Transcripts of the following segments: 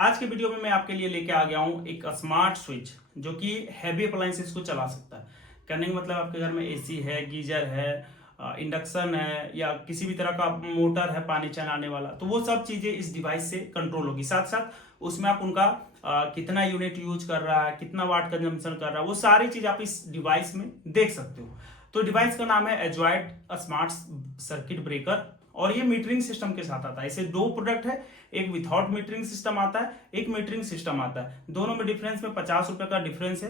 आज के वीडियो में मैं आपके लिए लेके आ गया हूँ एक स्मार्ट स्विच जो कि हैवी अप्लायंसेस को चला सकता है। कहने का मतलब आपके घर में एसी है, गीजर है, इंडक्शन है या किसी भी तरह का मोटर है पानी चलाने वाला, तो वो सब चीजें इस डिवाइस से कंट्रोल होगी। साथ साथ उसमें आप उनका कितना यूनिट यूज कर रहा है, कितना वाट कंजम्पशन कर रहा है, वो सारी चीज आप इस डिवाइस में देख सकते हो। तो डिवाइस का नाम है एजॉयड स्मार्ट सर्किट ब्रेकर और ये मीटरिंग सिस्टम के साथ आता है। ऐसे दो प्रोडक्ट है, एक विदाउट मीटरिंग सिस्टम आता है, एक मीटरिंग सिस्टम आता है। दोनों में डिफरेंस में 50 रुपए का डिफरेंस है।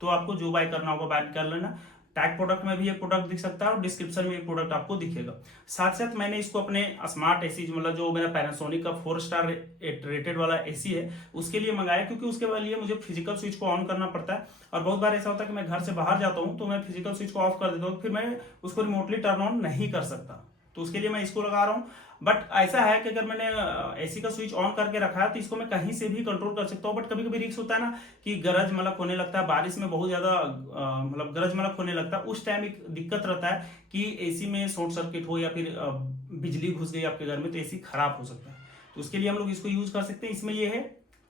तो आपको जो बाय करना होगा बाय कर लेना। टैग प्रोडक्ट में भी एक प्रोडक्ट दिख सकता है और डिस्क्रिप्शन में एक प्रोडक्ट आपको दिखेगा। साथ साथ मैंने इसको अपने स्मार्ट एसी मतलब जो मेरा पैनासोनिक का 4 स्टार रेटेड वाला एसी है उसके लिए मंगाया, क्योंकि उसके लिए मुझे फिजिकल स्विच को ऑन करना पड़ता है। और बहुत बार ऐसा होता है कि मैं घर से बाहर जाता हूँ तो मैं फिजिकल स्विच को ऑफ कर देता हूँ, फिर मैं उसको रिमोटली टर्न ऑन नहीं कर सकता। तो उसके लिए मैं इसको लगा रहा हूँ। बट ऐसा है कि अगर मैंने एसी का स्विच ऑन करके रखा है तो इसको मैं कहीं से भी कंट्रोल कर सकता हूँ। बट कभी कभी रिस्क होता है ना कि गरज मलक होने लगता है, बारिश में बहुत ज्यादा मतलब गरज मलक होने लगता है। उस टाइम एक दिक्कत रहता है कि एसी में शॉर्ट सर्किट हो या फिर बिजली घुस गई आपके घर में तो एसी खराब हो सकता है। तो उसके लिए हम लोग इसको यूज कर सकते हैं। इसमें यह है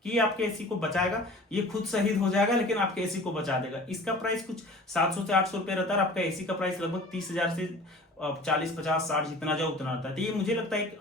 कि आपके एसी को बचाएगा, ये खुद शहीद हो जाएगा लेकिन आपके एसी को बचा देगा। इसका प्राइस कुछ 700 से 800 रुपये रहता है। आपका एसी का प्राइस लगभग 30,000 से 40, 50, 60 जितना जाओ उतना रहता है। तो ये मुझे लगता है एक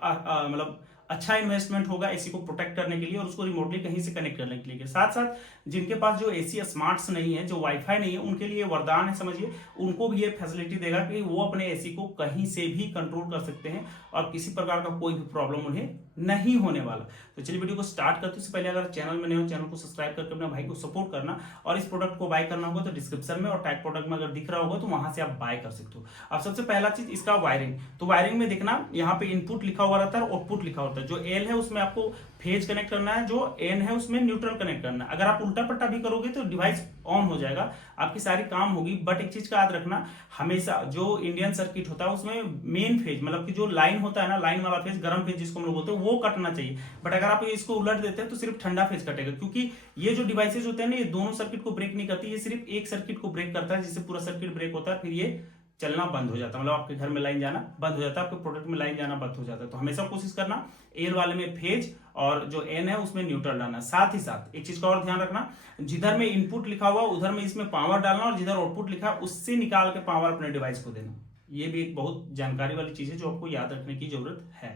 मतलब अच्छा इन्वेस्टमेंट होगा एसी को प्रोटेक्ट करने के लिए और उसको रिमोटली कहीं से कनेक्ट करने के लिए। साथ साथ जिनके पास जो एसी स्मार्ट्स नहीं है, जो वाईफाई नहीं है, उनके लिए वरदान है समझिए। उनको भी ये फैसिलिटी देगा कि वो अपने एसी को कहीं से भी कंट्रोल कर सकते हैं और किसी प्रकार का कोई भी प्रॉब्लम उन्हें नहीं होने वाला। तो चलिए वीडियो को स्टार्ट करते उससे पहले अगर चैनल में नए हो चैनल को सब्सक्राइब करके अपने भाई को सपोर्ट करना। और इस प्रोडक्ट को बाय करना होगा तो डिस्क्रिप्शन में और टैग प्रोडक्ट में अगर दिख रहा होगा तो वहां से आप बाय कर सकते हो। अब सबसे पहला चीज इसका वायरिंग। तो वायरिंग में देखना यहाँ पे इनपुट लिखा हुआ रहता है और आउटपुट लिखा होता है। जो एल है उसमें आपको फेज कनेक्ट करना है, जो एन है उसमें न्यूट्रल कनेक्ट करना है। अगर आप उल्टा पट्टा भी करोगे तो डिवाइस ऑन हो जाएगा, आपकी सारी काम होगी। बट एक चीज का याद रखना, हमेशा जो इंडियन सर्किट होता है उसमें मेन फेज मतलब कि जो लाइन होता है ना, लाइन वाला फेज, गर्म फेज जिसको हम लोग बोलते हैं, वो कटना चाहिए। बट अगर आप इसको उलट देते हैं तो सिर्फ ठंडा फेज कटेगा, क्योंकि ये जो डिवाइसेज होते हैं ना ये दोनों सर्किट को ब्रेक नहीं करती, ये सिर्फ एक सर्किट को ब्रेक करता है। जिससे पूरा सर्किट ब्रेक होता है फिर ये चलना बंद हो जाता है, मतलब आपके घर में लाइन जाना बंद हो जाता है, आपके प्रोडक्ट में लाइन जाना बंद हो जाता है। तो हमेशा कोशिश करना एल वाले में फेज और जो एन है उसमें न्यूट्रल डालना। साथ ही साथ एक चीज का और ध्यान रखना, जिधर में इनपुट लिखा हुआ उधर में इसमें पावर डालना और जिधर आउटपुट लिखा उससे निकाल के पावर अपने डिवाइस को देना। ये भी एक बहुत जानकारी वाली चीज है जो आपको याद रखने की जरूरत है।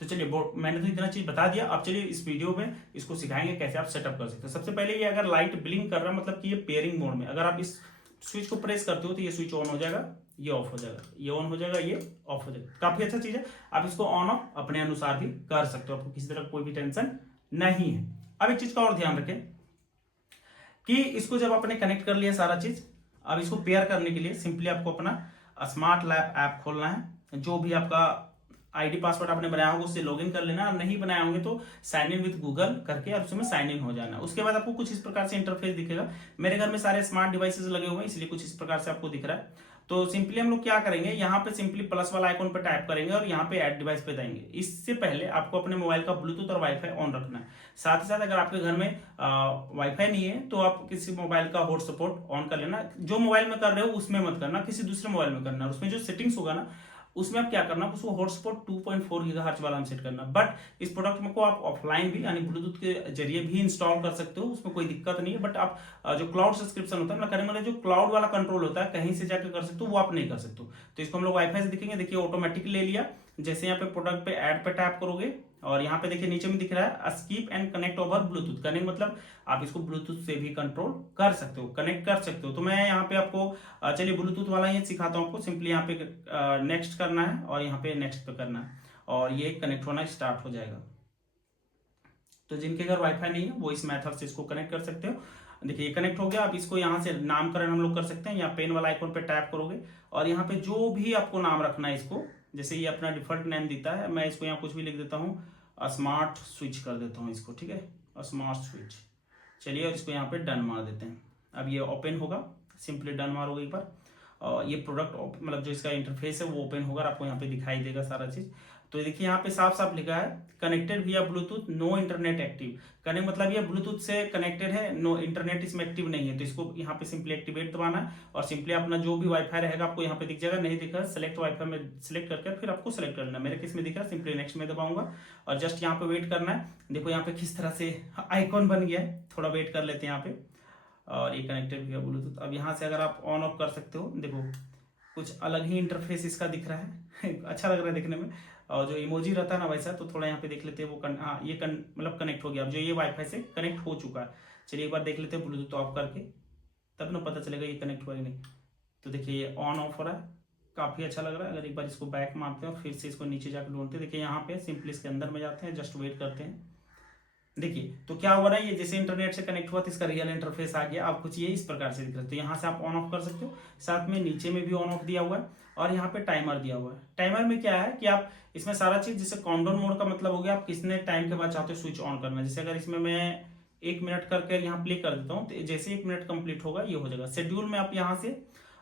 तो चलिए मैंने तो इतना चीज बता दिया। अब चलिए इस वीडियो में इसको सिखाएंगे कैसे आप सेटअप कर सकते हैं। सबसे पहले ये अगर लाइट ब्लिंक कर रहा है मतलब कि ये पेयरिंग मोड में, अगर आप इस स्विच को प्रेस करते हो तो ये स्विच ऑन हो जाएगा, ये ऑफ हो जाएगा, ये ऑन हो जाएगा, ये ऑफ हो जाएगा। काफी अच्छा चीज है, आप इसको ऑन ऑफ अपने अनुसार भी कर सकते हो, आपको किसी तरह कोई भी टेंशन नहीं है। अब एक चीज का और ध्यान रखें कि इसको जब आपने कनेक्ट कर लिया सारा चीज, अब इसको पेयर करने के लिए सिंपली आपको अपना स्मार्ट लैब ऐप खोलना है। जो भी आपका आईडी पासवर्ड आपने बनाया होगा उससे लॉगिन कर लेना। नहीं बनाए होंगे तो साइन इन विद गूगल करके और उसमें साइन इन हो जाना। उसके बाद आपको कुछ इस प्रकार से इंटरफेस दिखेगा। मेरे घर में सारे स्मार्ट डिवाइसेस लगे हुए हैं इसलिए कुछ इस प्रकार से आपको दिख रहा है। तो सिंपली हम लोग क्या करेंगे, यहाँ पे सिंपली प्लस वाला आइकॉन पे टैप करेंगे और यहाँ पे ऐड डिवाइस पे देंगे। इससे पहले आपको अपने मोबाइल का ब्लूटूथ और वाईफाई ऑन रखना है। साथ ही साथ अगर आपके घर में वाईफाई नहीं है तो आप किसी मोबाइल का हॉटस्पॉट ऑन कर लेना। जो मोबाइल में कर रहे हो उसमें मत करना, किसी दूसरे मोबाइल में करना। उसमें जो सेटिंग्स होगा ना उसमें आप क्या करना, उसको हॉटस्पॉट 2.4 गीगाहर्ट्ज वाला सेट करना। बट इस प्रोडक्ट में को आप ऑफलाइन भी यानी ब्लूटूथ के जरिए भी इंस्टॉल कर सकते हो, उसमें कोई दिक्कत नहीं है। बट आप जो क्लाउड सब्सक्रिप्शन होता है मतलब करने वाला जो क्लाउड वाला कंट्रोल होता है कहीं से जाकर कर सकते हो, वो आप नहीं कर सकते हो। तो इसको हम लोग वाईफाई से दिखेंगे। देखिए ऑटोमेटिक ले लिया। जैसे यहाँ पे प्रोडक्ट पे ऐड पे टैप करोगे और यहाँ पे देखिए नीचे में दिख रहा है skip and connect over Bluetooth. करने मतलब आप इसको ब्लूटूथ से भी कंट्रोल कर सकते हो, कनेक्ट कर सकते हो। तो मैं यहाँ पे आपको चलिए ब्लूटूथ वाला ये सिखाता हूँ आपको। सिंपली यहाँ पे नेक्स्ट करना है और यहाँ पे नेक्स्ट पे करना है और ये कनेक्ट होना स्टार्ट हो जाएगा। तो जिनके घर वाईफाई नहीं है वो इस मेथड से इसको कनेक्ट कर सकते हो। देखिए ये कनेक्ट हो गया। आप इसको यहाँ से नामकरण हम लोग कर सकते हैं। यहाँ पेन वाला आइकॉन पे टैप करोगे और यहाँ पे जो भी आपको नाम रखना है इसको, जैसे ये अपना डिफॉल्ट नेम देता है, मैं इसको यहाँ कुछ भी लिख देता हूँ, स्मार्ट स्विच कर देता हूँ इसको, ठीक है, स्मार्ट स्विच। चलिए और इसको यहाँ पे डन मार देते हैं। अब ये ओपन होगा, सिंपली डन मारोगे एक बार और ये प्रोडक्ट मतलब जो इसका इंटरफेस है वो ओपन होगा और आपको यहाँ पे दिखाई देगा सारा चीज। तो देखिए यहाँ पे साफ साफ लिखा है connected via Bluetooth, no internet active. कहने का मतलब ये ब्लूटूथ से कनेक्टेड है, नो इंटरनेट इसमें एक्टिव नहीं है। तो इसको यहाँ पे सिंपली एक्टिवेट दबाना है और सिंपली अपना जो भी वाईफाई रहेगा आपको यहाँ पे दिख जाएगा। नहीं दिखा सेलेक्ट वाईफाई में सिलेक्ट करके फिर आपको सेलेक्ट करना है। मेरे केस में दिखा, सिंपली नेक्स्ट में दबाऊंगा और जस्ट यहाँ पे वेट करना है। देखो यहाँ पे किस तरह से आइकॉन बन गया है, थोड़ा वेट कर लेते हैं यहाँ पे। और ये कनेक्टेड via ब्लूटूथ। अब यहाँ से अगर आप ऑन ऑफ कर सकते हो, देखो कुछ अलग ही इंटरफेस इसका दिख रहा है अच्छा लग रहा है देखने में। और जो इमोजी रहता है ना वैसा, तो थोड़ा यहाँ पे देख लेते हैं वो हाँ ये मतलब कनेक्ट हो गया। अब जो ये वाईफाई से कनेक्ट हो चुका है। चलिए एक बार देख लेते हैं ब्लूटूथ ऑफ करके, तब ना पता चलेगा ये कनेक्ट हुआ कि नहीं। तो देखिए ये ऑन ऑफ हो रहा है, काफ़ी अच्छा लग रहा है। अगर एक बार इसको बैक मारते हैं और फिर से इसको नीचे जाकर ढूंढते हैं, देखिए यहाँ पे सिंपली इसके अंदर में जाते हैं, जस्ट वेट करते हैं। देखिए तो क्या हो रहा है, ये जैसे इंटरनेट से कनेक्ट हुआ तो इसका रियल इंटरफेस आ गया। आप कुछ ये इस प्रकार से दिख रहा है। तो यहाँ से आप ऑन ऑफ कर सकते हो, साथ में नीचे में भी ऑन ऑफ दिया हुआ है और यहाँ पे टाइमर दिया हुआ है। टाइमर में क्या है कि आप इसमें सारा चीज, जैसे काउंटडाउन मोड का मतलब हो गया आप कितने टाइम के बाद चाहते हो स्विच ऑन करना। जैसे अगर इसमें मैं 1 मिनट करके यहाँ प्ले कर देता हूँ, तो जैसे 1 मिनट कंप्लीट होगा ये हो जाएगा। शेड्यूल में आप यहाँ से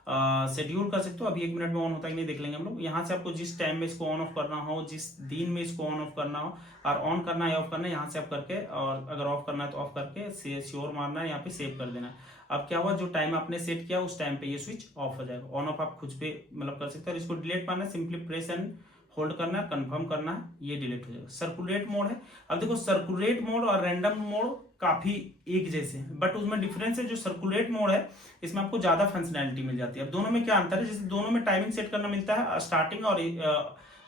शेड्यूल कर सकते हो। अभी 1 मिनट में ऑन होता है कि नहीं देख लेंगे हम लोग। यहाँ से आपको जिस टाइम में इसको ऑन ऑफ करना हो, जिस दिन में इसको ऑन ऑफ करना हो, और ऑन करना है ऑफ करना है, यहाँ से आप करके, और अगर ऑफ करना है तो ऑफ करके श्योर मारना है, यहाँ पे सेव कर देना है। अब क्या हुआ, जो टाइम आपने सेट किया उस टाइम पे ये स्विच ऑफ हो जाएगा। ऑन ऑफ आप खुद पे मतलब कर सकते हैं। और इसको डिलीट करना है, सिंपली प्रेस एंड होल्ड करना है, कंफर्म करना है, ये डिलीट हो जाएगा। सर्कुलेट मोड है। अब देखो सर्कुलेट मोड और रैंडम मोड काफी एक जैसे हैं, बट उसमें डिफरेंस है। जो सर्कुलेट मोड है इसमें आपको ज्यादा फंक्शनैलिटी मिल जाती है। अब दोनों में क्या अंतर है, जैसे दोनों में टाइमिंग सेट करना मिलता है, स्टार्टिंग और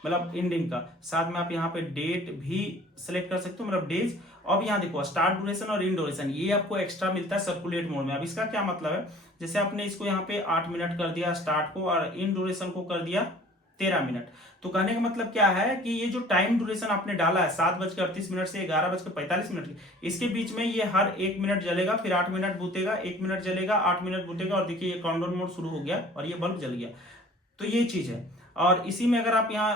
मतलब एंडिंग का। साथ में आप यहाँ पे डेट भी सिलेक्ट कर सकते हो, मतलब डेज। अब यहाँ देखो स्टार्ट ड्यूरेशन और इन ड्यूरेशन, ये आपको एक्स्ट्रा मिलता है सर्कुलेट मोड में। अब इसका क्या मतलब है, जैसे आपने इसको यहाँ पे 8 मिनट कर दिया स्टार्ट को, और इन ड्यूरेशन को कर दिया 13 मिनट। तो कहने का मतलब क्या है कि ये जो टाइम ड्यूरेशन आपने डाला है 7:38 से 11:45, इसके बीच में ये हर 1 मिनट जलेगा, फिर 8 मिनट बूतेगा, 1 मिनट जलेगा, 8 मिनट बूतेगा, और देखिए ये काउंटडाउन मोड शुरू हो गया और ये बल्ब जल गया। तो ये चीज है। और इसी में अगर आप यहाँ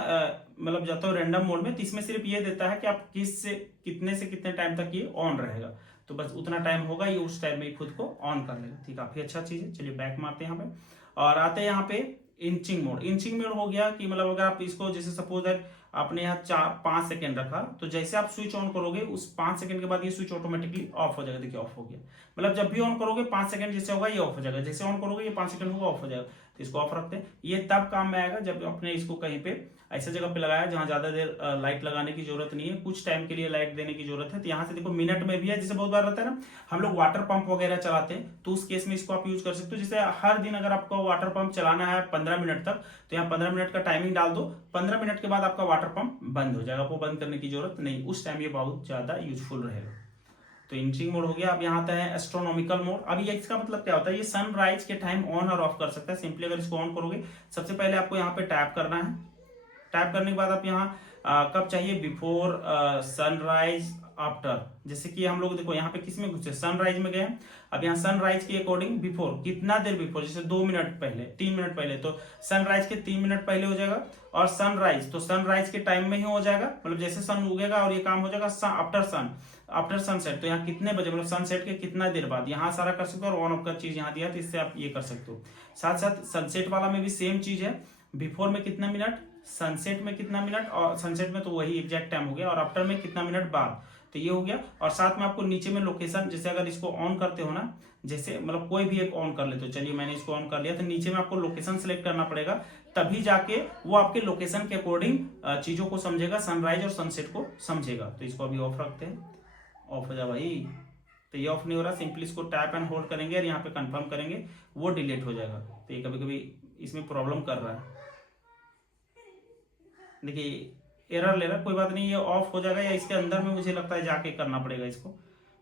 मतलब जाते हो रैंडम मोड में, तो इसमें सिर्फ ये देता है कि आप कितने से कितने टाइम तक ये ऑन रहेगा। तो बस उतना टाइम होगा, ये उस टाइम में खुद को ऑन कर लेगा। ठीक, काफी अच्छा चीज है। चलिए बैक मारते हैं यहाँ पे और आते हैं यहाँ पे इंचिंग मोड। इंचिंग मोड हो गया कि मतलब अगर आप इसको, जैसे सपोज दैट आपने यहाँ 5 सेकंड रखा, तो जैसे आप स्विच ऑन करोगे उस 5 सेकंड के बाद ये स्विच ऑटोमेटिकली ऑफ हो जाएगा। देखिए ऑफ हो गया, मतलब जब भी ऑन करोगे 5 सेकंड जैसे होगा ये ऑफ हो जाएगा, जैसे ऑन करोगे ये 5 सेकंड होगा ऑफ हो जाएगा। तो इसको ऑफ रखते हैं। ये तब काम में आएगा जब आपने इसको कहीं पे ऐसे जगह पे लगाया जहां ज्यादा देर लाइट लगाने की जरूरत नहीं है, कुछ टाइम के लिए लाइट देने की जरूरत है। तो यहाँ से देखो मिनट में भी है, जैसे बहुत बार रहता है ना हम लोग वाटर पंप वगैरह चलाते हैं, तो उस केस में इसको आप यूज कर सकते हो। जैसे हर दिन अगर आपको वाटर पंप चलाना है 15 मिनट तक, तो यहाँ 15 मिनट का टाइमिंग डाल दो। 15 मिनट के बाद आपका वाटर पंप बंद हो जाएगा, आपको बंद करने की जरूरत नहीं, उस टाइम ये बहुत ज्यादा यूजफुल रहेगा। तो इंचिंग मोड हो गया। अब यहाँ आता है एस्ट्रोनॉमिकल मोड। अब ये इसका मतलब क्या होता है, ये सनराइज के टाइम ऑन और ऑफ कर सकता है। सिंपली अगर इसको ऑन करोगे, सबसे पहले आपको यहाँ पे टैप करना है। टैप करने के बाद आप यहाँ कब चाहिए, बिफोर, सनराइज, आफ्टर। जैसे कि हम लोग देखो यहाँ पे किस में घुसे, सनराइज में गए। अब यहाँ सनराइज के अकॉर्डिंग बिफोर, कितना देर बिफोर, जैसे 2 मिनट पहले, 3 मिनट पहले, तो सनराइज के 3 मिनट पहले हो जाएगा। और सनराइज तो सनराइज के टाइम में ही हो जाएगा, मतलब जैसे सन उगेगा और ये काम हो जाएगा। आफ्टर सन, आफ्टर सनसेट, तो यहाँ कितने बजे, मतलब सनसेट के कितना देर बाद, यहाँ सारा कर सकते हो। और ऑन ऑफ का चीज यहाँ दिया है, तो इससे आप ये कर सकते हो। साथ साथ सनसेट वाला में भी सेम चीज है, बिफोर में कितना मिनट, सनसेट में कितना मिनट, और सनसेट में तो वही एग्जैक्ट टाइम हो गया, और आफ्टर में कितना मिनट बाद, तो ये हो गया। और साथ में आपको नीचे में लोकेशन, जैसे अगर इसको ऑन करते हो ना, जैसे मतलब कोई भी एक ऑन कर लेते हो, चलिए मैंने इसको ऑन कर लिया, तो नीचे में आपको लोकेशन सेलेक्ट करना पड़ेगा, तभी जाके वो आपके लोकेशन के अकॉर्डिंग चीजों को समझेगा, सनराइज और सनसेट को समझेगा। तो इसको अभी ऑफ रखते हैं, ऑफ हो जा भाई। तो ये ऑफ नहीं हो रहा, सिंपली इसको टैप एंड होल्ड करेंगे और यहाँ पे कंफर्म करेंगे, वो डिलीट हो जाएगा। तो ये कभी कभी इसमें प्रॉब्लम कर रहा है, देखिए एरर ले रहा है, कोई बात नहीं, ये ऑफ हो जाएगा। या इसके अंदर में मुझे लगता है जाके करना पड़ेगा इसको।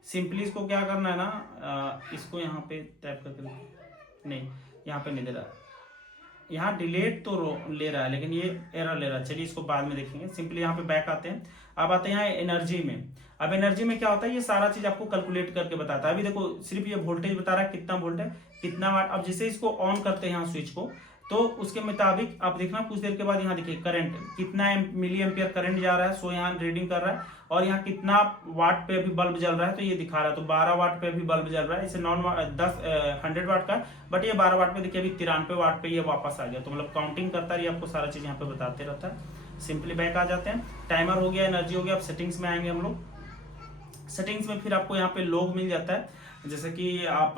सिंपली इसको क्या करना है ना, इसको यहाँ पे टैप करके, नहीं यहाँ पे नहीं दे रहा, यहाँ डिलीट तो ले रहा है लेकिन ये एरर ले रहा है। चलिए इसको बाद में देखेंगे। सिंपली यहाँ पे बैक आते हैं। अब आते हैं यहाँ एनर्जी में। अब एनर्जी में क्या होता है, ये सारा चीज आपको कैलकुलेट करके बताता है। अभी देखो सिर्फ ये वोल्टेज बता रहा है, कितना वोल्ट है, कितना वाट। अब जैसे इसको ऑन करते हैं यहाँ स्विच को, तो उसके मुताबिक आप देखना कुछ देर के बाद यहाँ देखिए करंट कितना मिली एम्पियर करंट जा रहा है, सो यहाँ रीडिंग कर रहा है। और यहाँ कितना वाट पे अभी बल्ब जल रहा है, तो ये दिखा रहा है। तो 12 वाट पे अभी बल्ब जल रहा है। इसे 100 वाट का, बट ये 12 वाट पे देखिए अभी 93 वाट पे ये वापस आ गया। तो मतलब काउंटिंग करता है, ये आपको सारा चीज यहाँ पे बताते रहता है। सिंपली बैक आ जाते हैं। टाइमर हो गया, एनर्जी हो गया। अब सेटिंग्स में आएंगे हम लोग। सेटिंग्स में फिर आपको यहाँ पे लॉग मिल जाता है, जैसे कि आप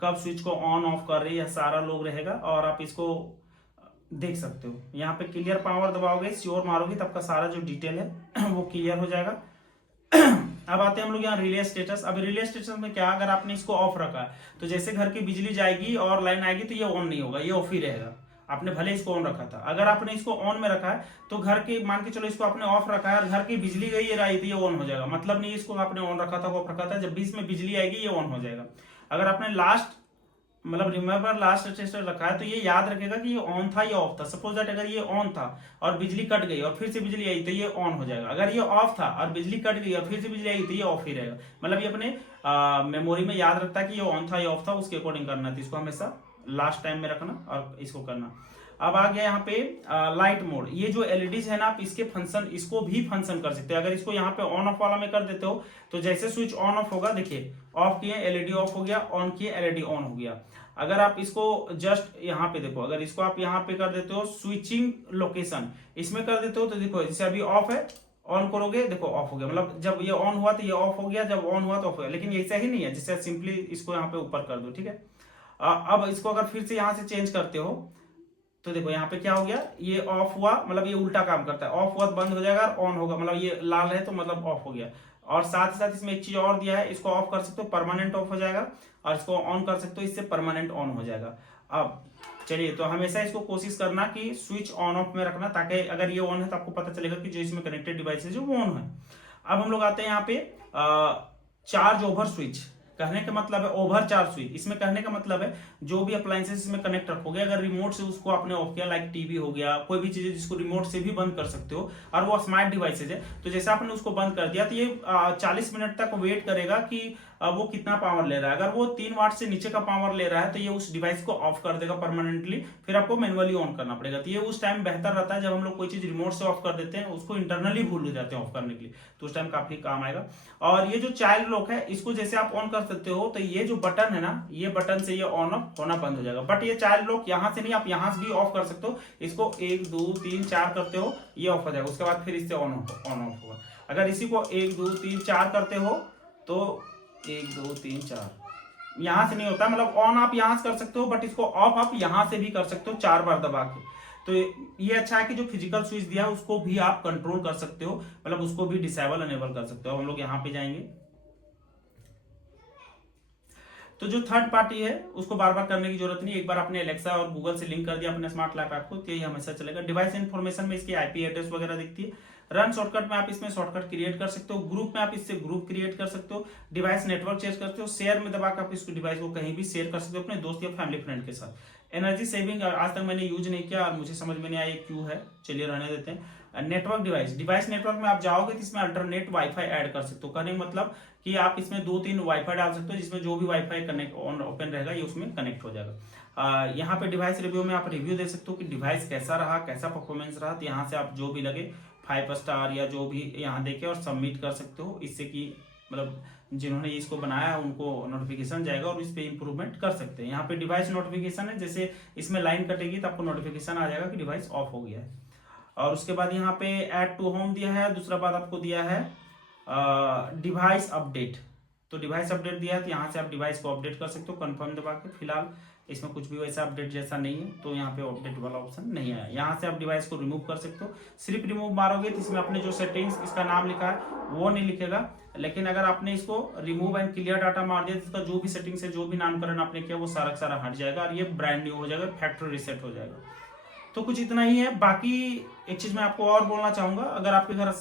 कब स्विच को ऑन ऑफ कर रही है, सारा लॉग रहेगा और आप इसको देख सकते हो। यहाँ पे क्लियर पावर दबाओगे, श्योर मारोगे तो आपका सारा जो डिटेल है वो क्लियर हो जाएगा। अब आते हैं हम लोग यहाँ रिले स्टेटस। अब रिले स्टेटस में क्या, अगर आपने इसको ऑफ रखा है तो जैसे घर की बिजली जाएगी और लाइन आएगी तो ये ऑन नहीं होगा, ये ऑफ ही रहेगा। आपने भले इसको ऑन रखा था, अगर आपने इसको ऑन में रखा है तो घर की, मान के चलो इसको आपने ऑफ रखा है और घर की बिजली गई है रही, तो ये ऑन हो जाएगा। मतलब नहीं इसको आपने ऑन रखा था, ऑफ रखा था, जब भी इसमें बिजली आएगी ये ऑन हो जाएगा। अगर आपने लास्ट मतलब रिमेंबर लास्ट रजिस्टर रखा है तो ये याद रखेगा कि ये ऑन था या ऑफ था। सपोज दैट अगर ये ऑन था और बिजली कट गई और फिर से बिजली आई तो ये ऑन हो जाएगा। अगर ये ऑफ था और बिजली कट गई और फिर से बिजली आई तो ये ऑफ ही रहेगा। मतलब ये अपने मेमोरी में याद रखता है कि ये ऑन था या ऑफ था, उसके अकॉर्डिंग करना था। इसको हमेशा लास्ट टाइम में रखना और इसको करना। अब आ गया यहाँ पे लाइट मोड। ये जो एलईडीज है ना, आप इसके फंक्शन, इसको भी फंक्शन कर सकते हैं। अगर इसको यहाँ पे ऑन ऑफ वाला में कर देते हो तो जैसे स्विच ऑन ऑफ होगा, देखिए ऑफ किए एलईडी ऑफ हो गया, ऑन किए एलईडी ऑन हो गया। अगर आप इसको जस्ट यहाँ पे देखो, अगर इसको आप यहाँ पे कर देते हो स्विचिंग लोकेशन, इसमें कर देते हो तो देखो जैसे अभी ऑफ है, ऑन करोगे देखो ऑफ हो गया। मतलब जब ये ऑन हुआ तो ये ऑफ हो गया, जब ऑन हुआ तो ऑफ हो गया। लेकिन ऐसा ही नहीं है, जैसे सिंपली इसको यहाँ पे ऊपर कर दो, ठीक है। अब इसको अगर फिर से यहाँ से चेंज करते हो तो देखो यहाँ पे क्या हो गया, ये ऑफ हुआ, मतलब ये उल्टा काम करता है। ऑफ हुआ तो बंद हो जाएगा और ऑन होगा, मतलब ये लाल है तो मतलब ऑफ हो गया। और साथ ही साथ इसमें एक चीज और दिया है, इसको ऑफ कर सकते हो परमानेंट ऑफ हो जाएगा, और इसको ऑन कर सकते हो, इससे परमानेंट ऑन हो जाएगा। अब चलिए, तो हमेशा इसको कोशिश करना कि स्विच ऑन ऑफ में रखना, ताकि अगर ये ऑन है तो आपको पता चलेगा कि जो इसमें कनेक्टेड डिवाइस है जो वो ऑन है। अब हम लोग आते हैं यहाँ पे चार्ज ओवर स्विच। कहने का मतलब है ओवर चार्ज स्विच। इसमें कहने का मतलब है जो भी अप्लायंसेस इसमें कनेक्ट रखोगे, अगर रिमोट से उसको आपने ऑफ किया, लाइक टीवी हो गया, कोई भी चीज जिसको रिमोट से भी बंद कर सकते हो और वो स्मार्ट डिवाइसेज है, तो जैसे आपने उसको बंद कर दिया तो ये 40 मिनट तक वेट करेगा कि वो कितना पावर ले रहा है। अगर वो 3 वाट से नीचे का पावर ले रहा है तो ये उस डिवाइस को ऑफ कर देगा परमानेंटली, फिर आपको मैनुअली ऑन करना पड़ेगा। तो ये उस टाइम बेहतर रहता है जब हम लोग कोई चीज रिमोट से ऑफ कर देते हैं, उसको इंटरनली भूल जाते हैं ऑफ करने के लिए, तो उस टाइम काफी काम आएगा। और ये जो चाइल्ड लॉक है, इसको जैसे आप ऑन कर सकते हो तो ये जो बटन है ना, ये बटन से ये ऑन ऑफ होना बंद हो जाएगा। बट ये चाइल्ड लॉक यहाँ से नहीं, आप यहाँ से भी ऑफ कर सकते हो। इसको 1 2 3 4 करते हो, ये ऑफ हो जाएगा, उसके बाद फिर इससे ऑन ऑफ होगा। अगर इसी को 1 2 3 4 करते हो तो 1 2 3 4 यहां से नहीं होता, मतलब ऑन आप यहां से कर सकते हो, बट इसको ऑफ आप यहां से भी कर सकते हो 4 बार दबा के। तो ये अच्छा है कि जो फिजिकल स्विच दिया है उसको भी आप कंट्रोल कर सकते हो, मतलब उसको भी डिसेबल अनेबल कर सकते हो। हम लोग यहाँ पे जाएंगे तो जो थर्ड पार्टी है उसको बार बार करने की जरूरत नहीं। एक बार आपने एलेक्सा और गूगल से लिंक कर दिया अपने स्मार्ट लैपटॉप को तो ये हमेशा चलेगा। डिवाइस इन्फॉर्मेशन में इसकी आईपी एड्रेस वगैरह दिखती है। रन शॉर्टकट में आप इसमें शॉर्टकट क्रिएट कर सकते हो। ग्रुप में आप इससे ग्रुप क्रिएट कर सकते हो। डिवाइस नेटवर्क चेंज करते हो। शेयर में दबाकर आप इसको डिवाइस को कहीं भी शेयर कर सकते हो अपने दोस्त या फैमिली फ्रेंड के साथ। एनर्जी सेविंग आज तक मैंने यूज नहीं किया और मुझे समझ में नहीं आया क्यों है, चलिए रहने देते हैं। नेटवर्क डिवाइस नेटवर्क में आप जाओगे तो इसमें अल्टरनेट वाईफाई ऐड कर सकते हो। कहने का मतलब कि आप इसमें 2-3 वाईफाई डाल सकते हो, जिसमें जो भी वाईफाई कनेक्ट ऑन ओपन रहेगा ये उसमें कनेक्ट हो जाएगा। यहाँ पे डिवाइस रिव्यू में आप रिव्यू दे सकते हो कि डिवाइस कैसा रहा, कैसा परफॉर्मेंस रहा। तो यहाँ से आप जो भी लगे 5 स्टार या जो भी यहाँ देखे और सबमिट कर सकते हो, इससे कि मतलब जिन्होंने इसको बनाया है उनको नोटिफिकेशन जाएगा और इस पे इंप्रूवमेंट कर सकते हैं। यहाँ पे डिवाइस नोटिफिकेशन है, जैसे इसमें लाइन कटेगी तो आपको नोटिफिकेशन आ जाएगा कि डिवाइस ऑफ हो गया है। और उसके बाद यहाँ पे ऐड टू होम दिया है। दूसरा बात आपको दिया है डिवाइस अपडेट। तो डिवाइस अपडेट दिया है तो यहाँ से आप डिवाइस को अपडेट कर सकते हो कंफर्म दबा के। फिलहाल इसमें कुछ भी वैसा अपडेट जैसा नहीं है तो यहाँ पे अपडेट वाला ऑप्शन नहीं है। यहाँ से आप डिवाइस को रिमूव कर सकते हो। सिर्फ रिमूव मारोगे तो इसमें अपने जो सेटिंग्स इसका नाम लिखा है वो नहीं लिखेगा, लेकिन अगर आपने इसको रिमूव एंड क्लियर डाटा मार दिया तो इसका जो भी सेटिंग्स है, जो भी नामकरण आपने किया वो सारा सारा हट जाएगा और ये ब्रांड न्यू हो जाएगा, फैक्ट्री रिसेट हो जाएगा। तो कुछ इतना ही है। बाकी एक चीज मैं आपको और बोलना चाहूंगा, अगर आपके घर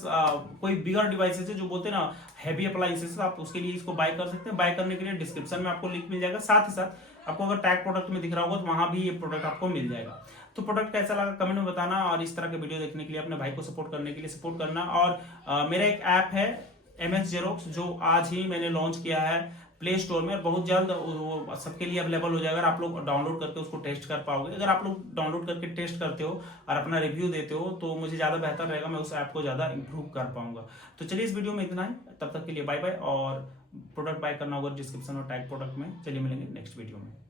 कोई बिगर डिवाइसेस है जो बोलते हैं ना हैवी अप्लायंसेस, आप उसके लिए इसको बाय कर सकते हैं। बाय करने के लिए डिस्क्रिप्शन में आपको लिंक मिल जाएगा। साथ ही साथ आपको अगर टैग प्रोडक्ट में दिख रहा होगा तो वहां भी ये प्रोडक्ट आपको मिल जाएगा। तो प्रोडक्ट कैसा लगा कमेंट में बताना, और इस तरह के वीडियो देखने के लिए अपने भाई को सपोर्ट करने के लिए सपोर्ट करना। और मेरा एक ऐप है MS Xerox जो आज ही मैंने लॉन्च किया है प्ले स्टोर में, और बहुत जल्द वो सबके लिए अवेलेबल हो जाएगा। अगर आप लोग डाउनलोड करके उसको टेस्ट कर पाओगे, अगर आप लोग डाउनलोड करके टेस्ट करते हो और अपना रिव्यू देते हो तो मुझे ज़्यादा बेहतर रहेगा, मैं उस ऐप को ज़्यादा इंप्रूव कर पाऊंगा। तो चलिए इस वीडियो में इतना ही, तब तक के लिए बाय बाय। और प्रोडक्ट बाय करना होगा डिस्क्रिप्शन और टैग प्रोडक्ट में। चलिए मिलेंगे नेक्स्ट वीडियो में।